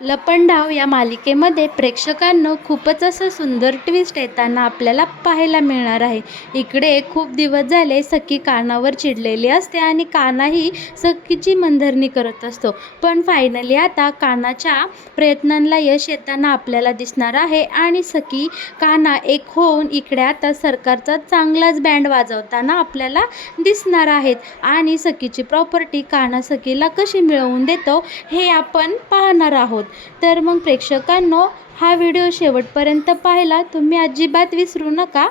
लपंडाव या मालिकेमध्ये प्रेक्षकांना खूपच असं सुंदर ट्विस्ट येताना आपल्याला पाहायला मिळणार आहे. इकडे खूप दिवस झाले सखी कानावर चिडलेली असते आणि कानाही सखीची मनधरणी करत असतो. पण फायनली आता कानाच्या प्रयत्नांना यश येताना आपल्याला दिसणार आहे आणि सखी काना एक होऊन इकडे आता सरकारचा चांगलाच बँड वाजवताना आपल्याला दिसणार आहेत. आणि सखीची प्रॉपर्टी काना सखीला कशी मिळवून देतो हे आपण पाहणार आहोत. तर मग प्रेक्षकांनो, हा व्हिडिओ शेवटपर्यंत पाहायला तुम्ही अजिबात विसरू नका.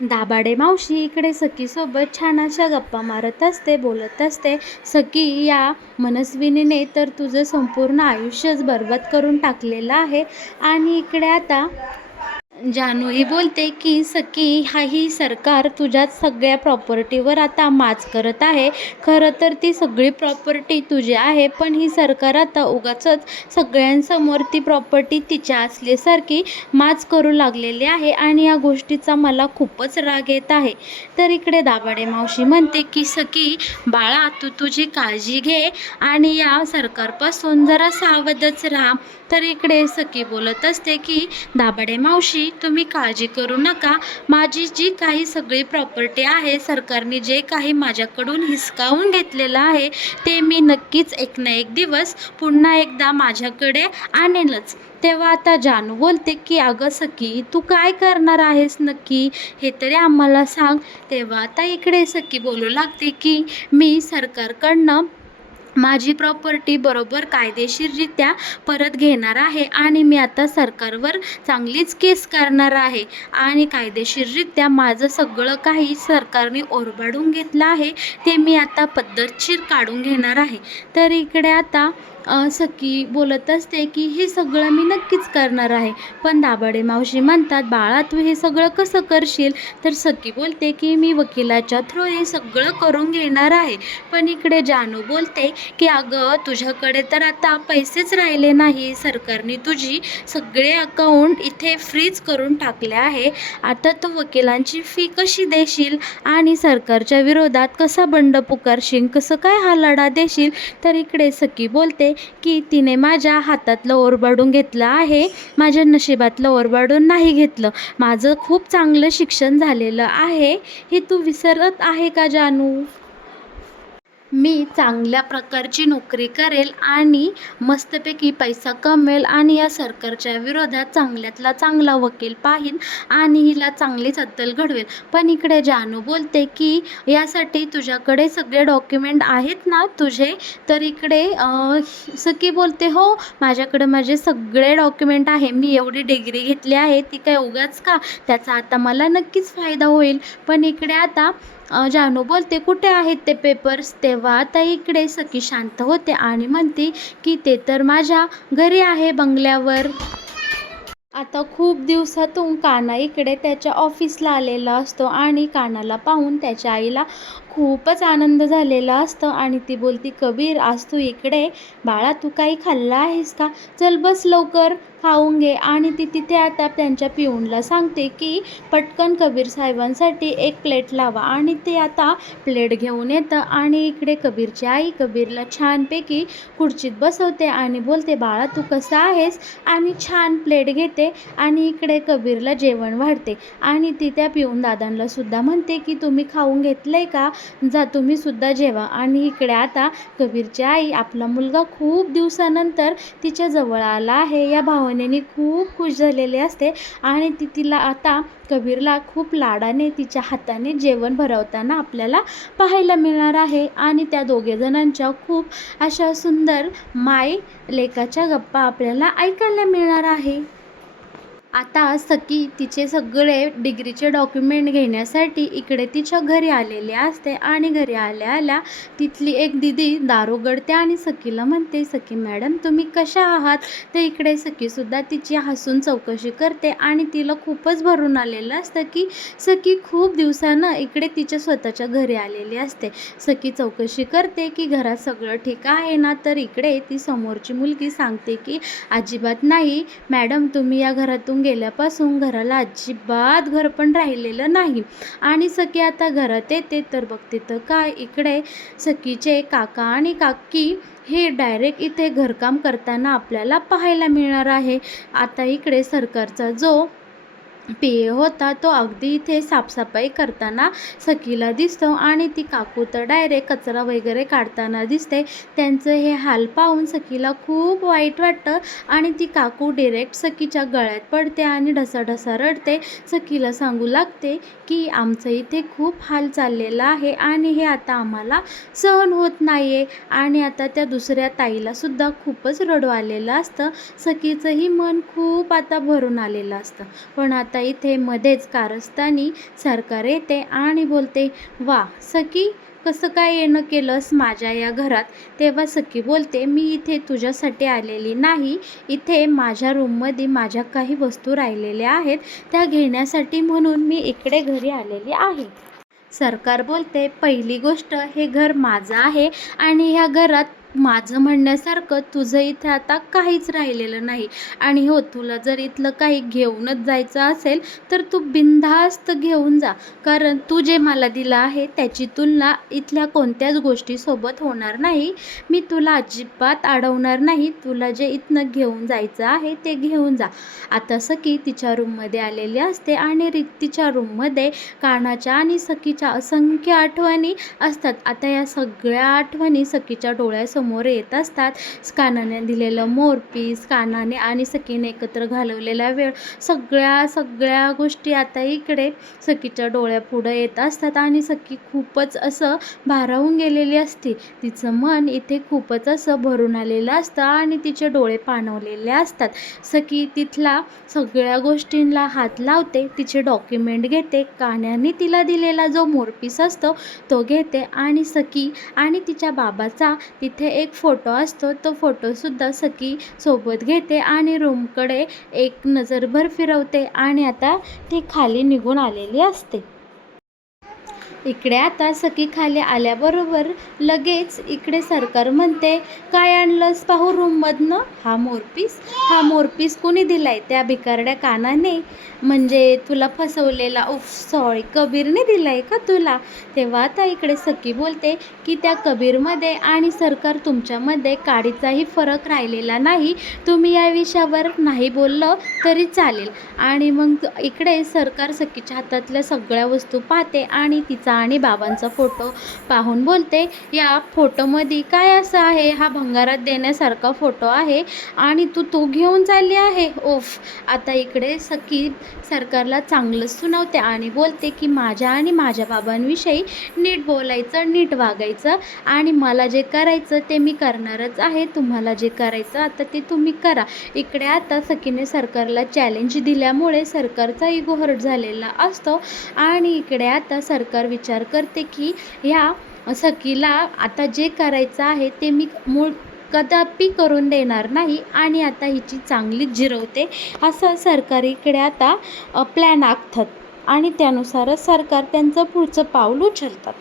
दाभाडे मावशी इकडे सखीसोबत छान अशा गप्पा मारत असते, बोलत असते. सखी, या मनस्विनीने तर तुझं संपूर्ण आयुष्यच बरबाद करून टाकलेलं आहे. आणि इकडे आता जानू ही बोलते की सखी, ही सरकार तुझ्या सगळ्या प्रॉपर्टीवर आता माच करत आहे. खरं तर ती सगळी प्रॉपर्टी तुझी आहे, पण ही सरकार आता उगाचच सगळ्यांसमोर ती प्रॉपर्टी तिच्या असल्यासारखी माच करू लागलेली आहे आणि या गोष्टीचा मला खूपच राग येत आहे. तर इकडे दाभाडे मावशी म्हणते की सखी बाळा, तू तुझी काळजी घे आणि या सरकारपासून जरा सावधच राहा. तर इकडे सखी बोलत असते की दाभाडे मावशी, तुम्ही काळजी करू नका. माझी जी काही सगळी प्रॉपर्टी आहे, सरकारने जे काही माझ्याकडून हिसकावून घेतलेलं आहे ते मी नक्कीच एक ना एक दिवस पुन्हा एकदा माझ्याकडे आणेलच. तेव्हा आता जानू बोलते की अगं सखी, तू काय करणार आहेस नक्की, हे तरी आम्हाला सांग. तेव्हा आता इकडे सखी बोलू लागते की मी सरकारकडनं माझी प्रॉपर्टी बरोबर कायदेशीररित्या परत घेणार आहे आणि मी आता सरकारवर चांगलीच केस करणार आहे आणि कायदेशीररित्या माझं सगळं काही सरकारने ओरबाडून घेतलं आहे ते मी आता पद्धतशीर काढून घेणार आहे. तर इकडे आता सखी बोलत असते की हे सगळं मी नक्कीच करणार आहे. पण दाभाडे मावशी म्हणतात बाळा, तू हे सगळं कसं करशील. तर सखी बोलते की मी वकिलाच्या थ्रू हे सगळं करून घेणार आहे. पण इकडे जानू बोलते की अगं, तुझ्याकडे तर आता पैसेच राहिले नाही. सरकारने तुझी सगळे अकाउंट इथे फ्रीज करून टाकले आहे. आता तू वकिलांची फी कशी देशील आणि सरकारच्या विरोधात कसा बंड पुकारशील, कसं काय हा लढा देशील. तर इकडे सखी बोलते की तिने माझ्या हातातलं ओरबाडून घेतलं आहे, माझ्या नशिबातलं ओरबाडून नाही घेतलं. माझं खूप चांगलं शिक्षण झालेलं आहे, हे तू विसरत आहे का जानू. मी चांगल्या प्रकारची नोकरी करेल आणि मस्तपैकी पैसा कमवेल आणि या सरकारच्या विरोधात चांगल्यातला चांगला वकील पाहीन आणि हिला चांगलीच अद्दल घडवेल. पण इकडे जानू बोलते की यासाठी तुझ्याकडे सगळे डॉक्युमेंट आहेत ना तुझे. तर इकडे सखी बोलते हो, माझ्याकडे माझे सगळे डॉक्युमेंट आहे. मी एवढी डिग्री घेतली आहे ती काय उगाच का, त्याचा आता मला नक्कीच फायदा होईल. पण इकडे आता जानू बोलते कुठे आहेत ते पेपर्स. तेव्हा आता इकडे सखी शांत होते आणि म्हणते की ते तर माझ्या घरी आहे बंगल्यावर. आता खूप दिवसातून काना इकडे त्याच्या ऑफिसला आलेला असतो आणि कानाला पाहून त्याच्या आईला खूपच आनंद झालेला असतो आणि ती बोलती कबीर, आज तू इकडे. बाळा, तू काही खाल्लं आहेस का, चल बस लवकर खाऊन घे. आणि ती तिथे आता त्यांच्या पिऊनला सांगते की पटकन कबीर साहेबांसाठी एक प्लेट लावा आणि ते आता प्लेट घेऊन येतं आणि इकडे कबीरची आई कबीरला छानपैकी खुर्चीत बसवते आणि बोलते बाळा, तू कसा आहेस, आणि छान प्लेट घेते आणि इकडे कबीरला जेवण वाढते आणि ती त्या पिऊन दादांना सुद्धा म्हणते की तुम्ही खाऊन घेतलंय का, जा तुम्ही सुद्धा जेवा. आणि इकडे आता कबीरची आई आपला मुलगा खूप दिवसानंतर तिच्या जवळ आला आहे या भावनेने खूप खुश झालेली असते आणि ती तिला आता कबीरला खूप लाडाने तिच्या हाताने जेवण भरवताना आपल्याला पाहायला मिळणार आहे. आणि त्या दोघे जणांच्या खूप अशा सुंदर माय लेकाच्या गप्पा आपल्याला ऐकायला मिळणार आहे. आता सखी तिचे सगळे डिग्रीचे डॉक्युमेंट घेण्यासाठी इकडे तिच्या घरी आलेले असते आणि घरी आल्या आल्या तिथली एक दिदी दार उघडते आणि सखीला म्हणते सखी मॅडम, तुम्ही कशा आहात. तर इकडे सखीसुद्धा तिची हसून चौकशी करते आणि तिला खूपच भरून आलेलं असतं की सखी खूप दिवसानं इकडे तिच्या स्वतःच्या घरी आलेली असते. सखी चौकशी करते की घरात सगळं ठीक आहे ना. तर इकडे ती समोरची मुलगी सांगते की अजिबात नाही मॅडम, तुम्ही या घरातून गेल्यापासून घराला अजिबात घर पण राहिलेलं नाही. आणि सखी आता घरात येते तर बघते तर काय, इकडे सखीचे काका आणि काकी हे डायरेक्ट इथे घरकाम करताना आपल्याला पाहायला मिळणार आहे. आता इकडे सरकारचा जो पेय होता तो अगदी इथे साफसफाई करताना सखीला दिसतो आणि ती काकू तर डायरेक्ट कचरा वगैरे काढताना दिसते. त्यांचं हे हाल पाहून सखीला खूप वाईट वाटतं आणि ती काकू डायरेक्ट सखीच्या गळ्यात पडते आणि ढसाढसा रडते. सखीला सांगू लागते की आमचं इथे खूप हाल चाललेला आहे आणि हे आता आम्हाला सहन होत नाही आहे. आणि आता त्या दुसऱ्या ताईलासुद्धा खूपच रडू आलेलं असतं. सखीचंही मन खूप आता भरून आलेलं असतं. पण आता इथे मध्येच कारस्थानी सरकार येते आणि बोलते, वा सखी, कसं काय येणं केलंस माझ्या या घरात. तेव्हा सखी बोलते, मी इथे तुझ्यासाठी आलेली नाही, इथे माझ्या रूममध्ये माझ्या काही वस्तू राहिलेल्या आहेत त्या घेण्यासाठी म्हणून मी इकडे घरी आलेली आहे. सरकार बोलते, पहिली गोष्ट हे घर माझं आहे आणि ह्या घरात माझं म्हणण्यासारखं तुझं इथे आता काहीच राहिलेलं नाही. आणि हो, तुला जर इथलं काही घेऊनच जायचं असेल तर तू बिनधास्त घेऊन जा, कारण तू जे मला दिलं आहे त्याची तुलना इथल्या कोणत्याच गोष्टीसोबत होणार नाही. मी तुला अजिबात अडवणार नाही. तुला जे इथनं घेऊन जायचं आहे ते घेऊन जा. आता सखी तिच्या रूममध्ये आलेली असते आणि तिच्या रूममध्ये कानाच्या आणि सखीच्या असंख्य आठवणी असतात. आता या सगळ्या आठवणी सखीच्या डोळ्यासमोर येत असतात. कानाने दिलेलं मोरपीस, कानाने आणि सखीने एकत्र घालवलेला वेळ, सगळ्या गोष्टी आता इकडे सखीच्या डोळ्यापुढं येत असतात आणि सखी खूपच असं भारावून गेलेली असते. तिचं मन इथे खूपच असं भरून आलेलं असतं आणि तिचे डोळे पाणवलेले असतात. सखी तिथला सगळ्या गोष्टींना हात लावते. तिचे डॉक्युमेंट घेते, कान्याने तिला दिलेला जो मोरपीस असतो तो घेते आणि सखी आणि तिच्या बाबाचा तिथे एक फोटो असतो तो फोटोसुद्धा सखी सोबत घेते आणि रूमकडे एक नजरभर फिरवते आणि आता ती खाली निघून आलेली असते. इकडे आता सखी खाली आल्याबरोबर लगेच इकडे सरकार म्हणते, काय आणलंस पाहू रूममधनं. हा मोरपीस कोणी दिलाय? त्या भिकारड्या कानाने, म्हणजे तुला फसवलेला, सॉरी, कबीरने दिलाय का तुला? तेव्हा आता इकडे सखी बोलते की त्या कबीरमध्ये आणि सरकार तुमच्यामध्ये काडीचाही फरक राहिलेला नाही. तुम्ही या विषयावर नाही बोललं तरी चालेल. आणि मग इकडे सरकार सखीच्या हातातल्या सगळ्या वस्तू पाहते आणि तिचा आणि बाबांचा फोटो पाहून बोलते, या फोटोमध्ये काय असं आहे? हा भंगारात देण्यासारखा फोटो आहे आणि तू तो घेऊन चालली आहे. ओफ. आता इकडे सखी सरकारला चांगलंच सुनावते आणि बोलते की माझ्या आणि माझ्या बाबांविषयी नीट बोलायचं, नीट वागायचं आणि मला जे करायचं ते मी करणारच आहे. तुम्हाला जे करायचं आता ते तुम्ही करा. इकडे आता सखीने सरकारला चॅलेंज दिल्यामुळे सरकारचा इगो हर्ट झालेला असतो आणि इकडे आता सरकार विचार करते की ह्या सखीला आता जे करायचं आहे ते मी कदापि करून देणार नाही आणि आता हिची चांगलीच जिरवते, असं सरकारीकडे आता प्लॅन आखतात आणि त्यानुसारच सरकार त्यांचं पुढचं पाऊल उचलतात.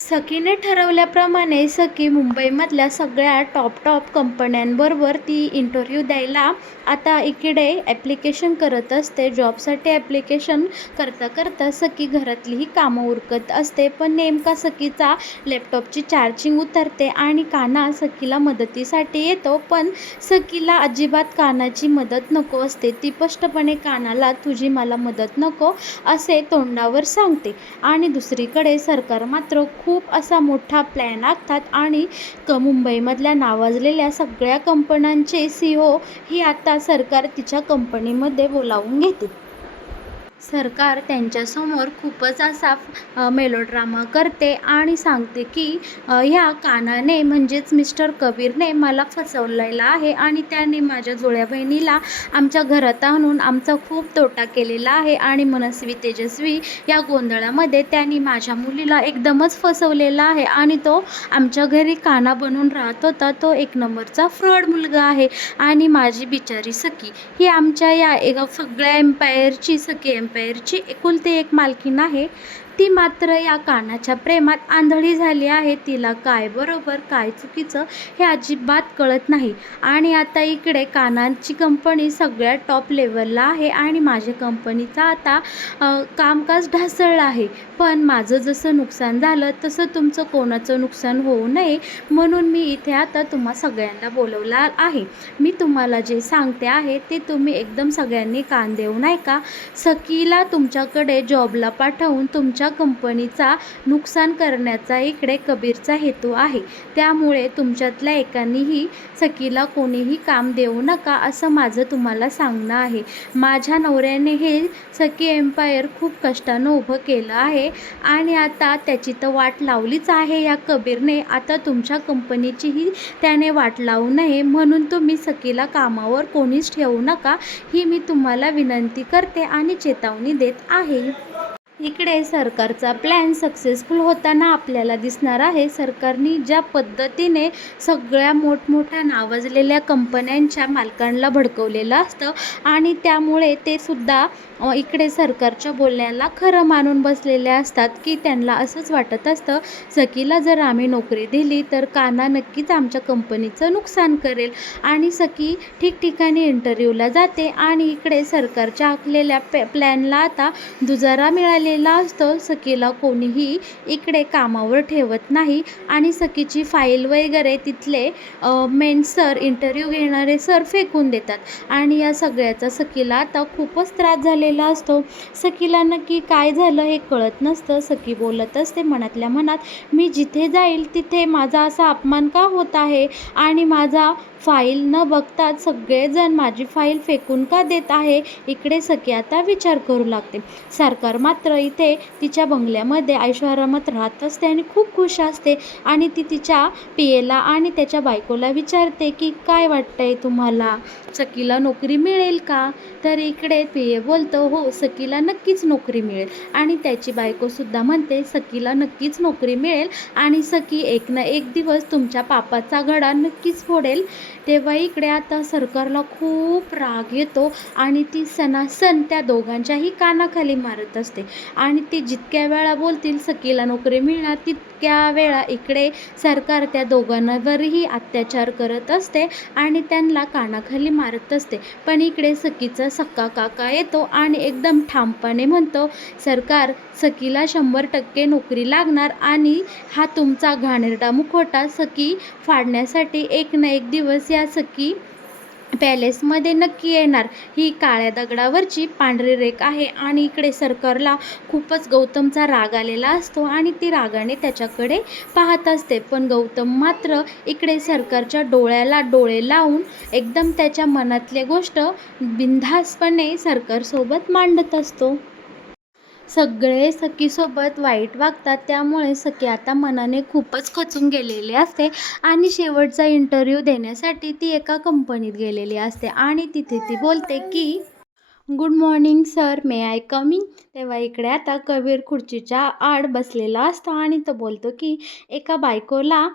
सखीने ठरवल्याप्रमाणे सखी मुंबईमधल्या सगळ्या टॉप कंपन्यांबरोबर ती इंटरव्ह्यू द्यायला आता इकडे ॲप्लिकेशन करत असते. जॉबसाठी ॲप्लिकेशन करता सखी घरातलीही कामं उरकत असते. पण नेमका सखीचा लॅपटॉपची चार्जिंग उतरते आणि काना सखीला मदतीसाठी येतो. पण सखीला अजिबात कानाची मदत नको असते. ती स्पष्टपणे कानाला तुझी मला मदत नको असे तोंडावर सांगते. आणि दुसरीकडे सरकार मात्र खूप असा मोठा प्लॅन आखतात आणि मुंबईमधल्या नावाजलेल्या सगळ्या कंपन्यांचे CEO ही आता सरकार तिच्या कंपनीमध्ये बोलावून घेते. सरकार त्यांच्यासमोर खूपच असा मेलोड्रामा करते आणि सांगते की ह्या कानाने म्हणजेच मिस्टर कबीरने मला फसवलेला आहे आणि त्याने माझ्या जुळ्या बहिणीला आमच्या घरात आणून आमचा खूप तोटा केलेला आहे आणि मनस्वी तेजस्वी या गोंधळामध्ये त्यांनी माझ्या मुलीला एकदमच फसवलेला आहे आणि तो आमच्या घरी काना बनून राहत होता. तो एक नंबरचा फ्रॉड मुलगा आहे आणि माझी बिचारी सखी ही आमच्या या एका सगळ्या एम्पायरची एकुलती एक मालकीण आहे. ती मात्र या कानाच्या प्रेमात आंधळी झाली आहे. तिला काय बरोबर काय चुकीचं हे अजिबात कळत नाही. आणि आता इकडे कानाची कंपनी सगळ्यात टॉप लेवलला आहे आणि माझ्या कंपनीचा आता कामकाज ढासळलं आहे. पण माझं जसं नुकसान झालं तसं तुमचं कोणाचं नुकसान होऊ नये म्हणून मी इथे आता तुम्हा सगळ्यांना बोलवलं आहे. मी तुम्हाला जे सांगते आहे ते तुम्ही एकदम सगळ्यांनी कान देऊ नाही का. सखीला तुमच्याकडे जॉबला पाठवून तुमच्या कंपनीचा नुकसान करण्याचा इकडे कबीरचा हेतू आहे. त्यामुळे तुमच्यातल्या एकानेही सखीला कोणीही काम देऊ नका असं माझं तुम्हाला सांगणं आहे. माझ्या नवऱ्याने हे सखी एम्पायर खूप कष्टानं उभं केलं आहे आणि आता त्याची तर वाट लावलीच आहे या कबीरने. आता तुमच्या कंपनीचीही त्याने वाट लावू नये म्हणून तुम्ही सखीला कामावर कोणीच ठेवू नका ही मी तुम्हाला विनंती करते आणि चेतावणी देत आहे. इकडे सरकारचा प्लॅन सक्सेसफुल होताना आपल्याला दिसणार आहे. सरकारने ज्या पद्धतीने सगळ्या मोठमोठ्या नावाजलेल्या कंपन्यांच्या मालकांना भडकवलेलं असतं आणि त्यामुळे ते सुद्धा इकडे सरकारच्या बोलण्याला खरं मानून बसलेले असतात की त्यांना असंच वाटत असतं सखीला जर आम्ही नोकरी दिली तर काना नक्कीच आमच्या कंपनीचं नुकसान करेल. आणि सखी ठिकठिकाणी इंटरव्ह्यूला जाते आणि इकडे सरकारच्या आखलेल्या प्लॅनला आता दुजारा मिळालेला असतो. सखीला कोणीही इकडे कामावर ठेवत नाही आणि सखीची फाईल वगैरे तिथले मेन सर इंटरव्ह्यू घेणारे सर फेकून देतात आणि या सगळ्याचा सखीला आता खूपच त्रास झालेला असतो. सखीला नक्की काय झालं हे कळत नसतं. सखी बोलत असते मनातल्या मनात, मी जिथे जाईल तिथे माझा असा अपमान का होत आहे आणि माझा फाईल न बघताच सगळेजण माझी फाईल फेकून का देत आहे. इकडे सखी आता विचार करू लागते. सरकार मात्र इथे तिच्या बंगल्यामध्ये ऐशोआरामात राहत असते आणि खूप खुश असते आणि ती तिच्या पियेला आणि त्याच्या बायकोला विचारते की काय वाटतंय तुम्हाला, सखीला नोकरी मिळेल का. तर इकडे पिये बोलतो हो सखीला नक्कीच नोकरी मिळेल आणि त्याची बायकोसुद्धा म्हणते सखीला नक्कीच नोकरी मिळेल आणि सखी एक ना एक दिवस तुमच्या पापाचा घडा नक्कीच फोडेल. तेव्हा इकडे आता सरकारला खूप राग येतो आणि ती सणासण त्या दोघांच्याही कानाखाली मारत असते आणि ती जितक्या वेळा बोलतील सखीला नोकरी मिळणार तितक्या वेळा इकडे सरकार त्या दोघांवरही अत्याचार करत असते आणि त्यांना कानाखाली मारत असते. पण इकडे सखीचा सक्का काका येतो आणि एकदम ठामपणे म्हणतो सरकार सखीला 100% नोकरी लागणार आणि हा तुमचा घाणेरडा मुखवटा सखी फाडण्यासाठी एक ना एक दिवस या सखी पॅलेसमध्ये नक्की येणार. ही काळ्या दगडावरची पांढरी रेख आहे. आणि इकडे सरकारला खूपच गौतमचा राग आलेला असतो आणि ती रागाने त्याच्याकडे पाहत असते. पण गौतम मात्र इकडे सरकारच्या डोळ्याला डोळे लावून एकदम त्याच्या मनातली गोष्ट बिनधास्तपणे सरकारसोबत मांडत असतो. सगळे सखीसोबत वाईट वागतात त्यामुळे सखी आता मनाने खूपच खचून गेलेली असते आणि शेवटचा इंटरव्ह्यू देण्यासाठी ती एका कंपनीत गेलेली असते आणि तिथे ती बोलते की good morning sir, may I coming. तेव्हा इकडे आता कबीर खुर्चीच्या आड बसलेला असतो आणि तो बोलतो की एका बायकोला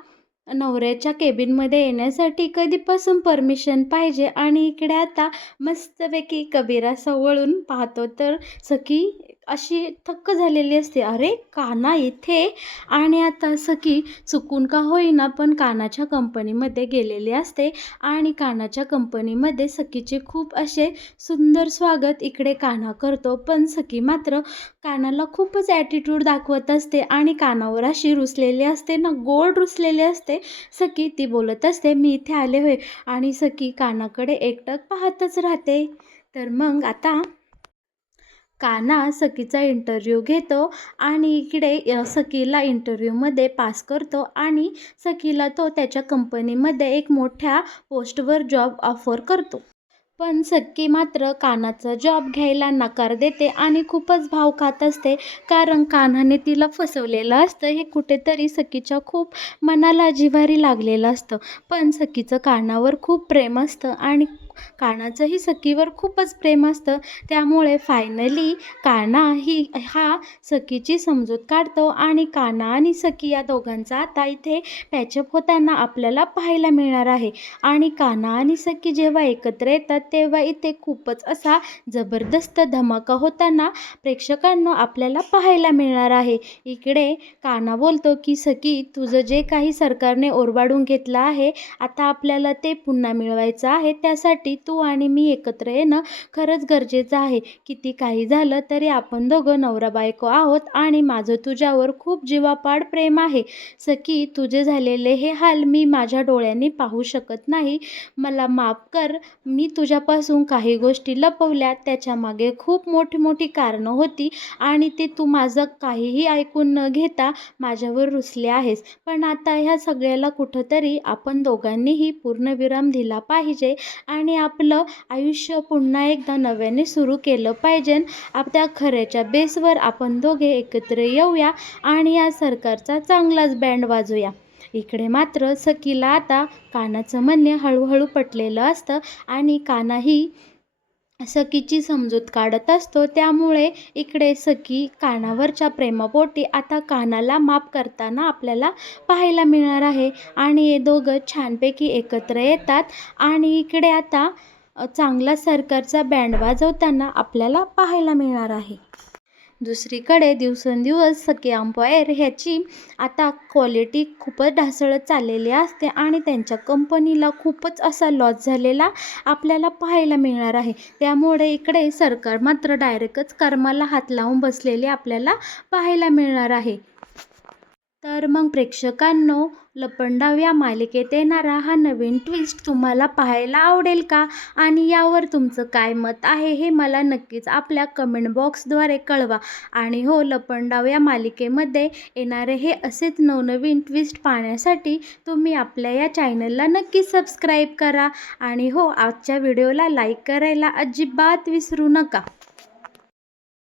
नवऱ्याच्या केबिनमध्ये येण्यासाठी कधीपासून परमिशन पाहिजे. आणि इकडे आता मस्तपैकी कबीर असं वळून पाहतो तर सखी अशी थक्क झालेली असते, अरे काना इथे. आणि आता सखी चुकून का होईना पण कानाच्या कंपनीमध्ये गेलेली असते आणि कानाच्या कंपनीमध्ये सखीचे खूप असे सुंदर स्वागत इकडे काना करतो. पण सखी मात्र कानाला खूपच ॲटिट्यूड दाखवत असते आणि कानावर अशी रुसलेली असते ना, गोड रुसलेली असते. सखी ती बोलत असते मी इथे आले होय आणि सखी कानाकडे एकटक पाहतच राहते. तर मग आता काना सखीचा इंटरव्ह्यू घेतो आणि इकडे सखीला इंटरव्ह्यूमध्ये पास करतो आणि सखीला तो त्याच्या कंपनीमध्ये एक मोठ्या पोस्टवर जॉब ऑफर करतो. पण सखी मात्र कानाचा जॉब घ्यायला नकार देते आणि खूपच भाव खात असते कारण कान्हाने तिला फसवलेलं असतं. हे कुठेतरी सखीच्या खूप मनाला जिव्हारी लागलेलं असतं. पण सखीचं कानावर खूप प्रेम असतं आणि कान्हाचंही सखीवर खूपच प्रेम असतं. त्यामुळे फायनली कान्हा हा सखीची समजूत काढतो आणि कान्हा आणि सखी या दोघांचा आता इथे पॅचअप होताना आपल्याला पाहायला मिळणार आहे. आणि कान्हा आणि सखी जेव्हा एकत्र येतात तेव्हा इथे खूपच असा जबरदस्त धमाका होताना प्रेक्षकांना आपल्याला पाहायला मिळणार आहे. इकडे कान्हा बोलतो की सखी, तुझं जे काही सरकारने ओरबाडून घेतलं आहे आता आपल्याला ते पुन्हा मिळवायचं आहे. त्यासाठी तू आणि मी एकत्र येणं खरंच गरजेचं आहे. किती काही झालं तरी आपण दोघं नवरा बायको आहोत आणि माझं तुझ्यावर खूप जीवापाड प्रेम आहे. सखी, तुझे झालेले हे हाल मी माझ्या डोळ्यांनी पाहू शकत नाही. मला माफ कर. मी तुझ्यापासून काही गोष्टी लपवल्या. त्याच्यामागे खूप मोठी मोठी कारणं होती आणि ते तू माझं काहीही ऐकून न घेता माझ्यावर रुसले आहेस. पण आता ह्या सगळ्याला कुठंतरी आपण दोघांनीही पूर्णविराम दिला पाहिजे आणि आपलं आयुष्य पुन्हा एकदा नव्याने सुरू केलं पाहिजे. त्या खऱ्याच्या बेसवर आपण दोघे एकत्र येऊया आणि या सरकारचा चांगलाच बँड वाजवूया. इकडे मात्र सखीला आता कान्हाचं म्हणणे हळूहळू पटलेलं असतं आणि कान्हाही सखीची समजूत काढत असतो. त्यामुळे इकडे सखी कान्हावरच्या प्रेमापोटी आता कान्हाला माफ करताना आपल्याला पाहायला मिळणार आहे आणि हे दोघं छानपैकी एकत्र येतात आणि इकडे आता चांगला सरकारचा बँड वाजवताना आपल्याला पाहायला मिळणार आहे. दुसरीकडे दिवसेंदिवस सखी अंपायर ह्याची आता क्वालिटी खूपच ढासळत चाललेली असते आणि त्यांच्या कंपनीला खूपच असा लॉस झालेला आपल्याला पाहायला मिळणार आहे. त्यामुळे इकडे सरकार मात्र डायरेक्टच कर्माला हात लावून बसलेले आपल्याला पाहायला मिळणार आहे. तर मग प्रेक्षकांनो, लपंडाव या मालिकेत येणारा हा नवीन ट्विस्ट तुम्हाला पाहायला आवडेल का? आणि यावर तुमचं काय मत आहे हे मला नक्कीच आपल्या कमेंट बॉक्सद्वारे कळवा. आणि हो, लपंडाव या मालिकेमध्ये येणारे हे असेच नवनवीन ट्विस्ट पाहण्यासाठी तुम्ही आपल्या या चॅनलला नक्कीच सबस्क्राईब करा. आणि हो, आजच्या व्हिडिओला लाईक करायला अजिबात विसरू नका.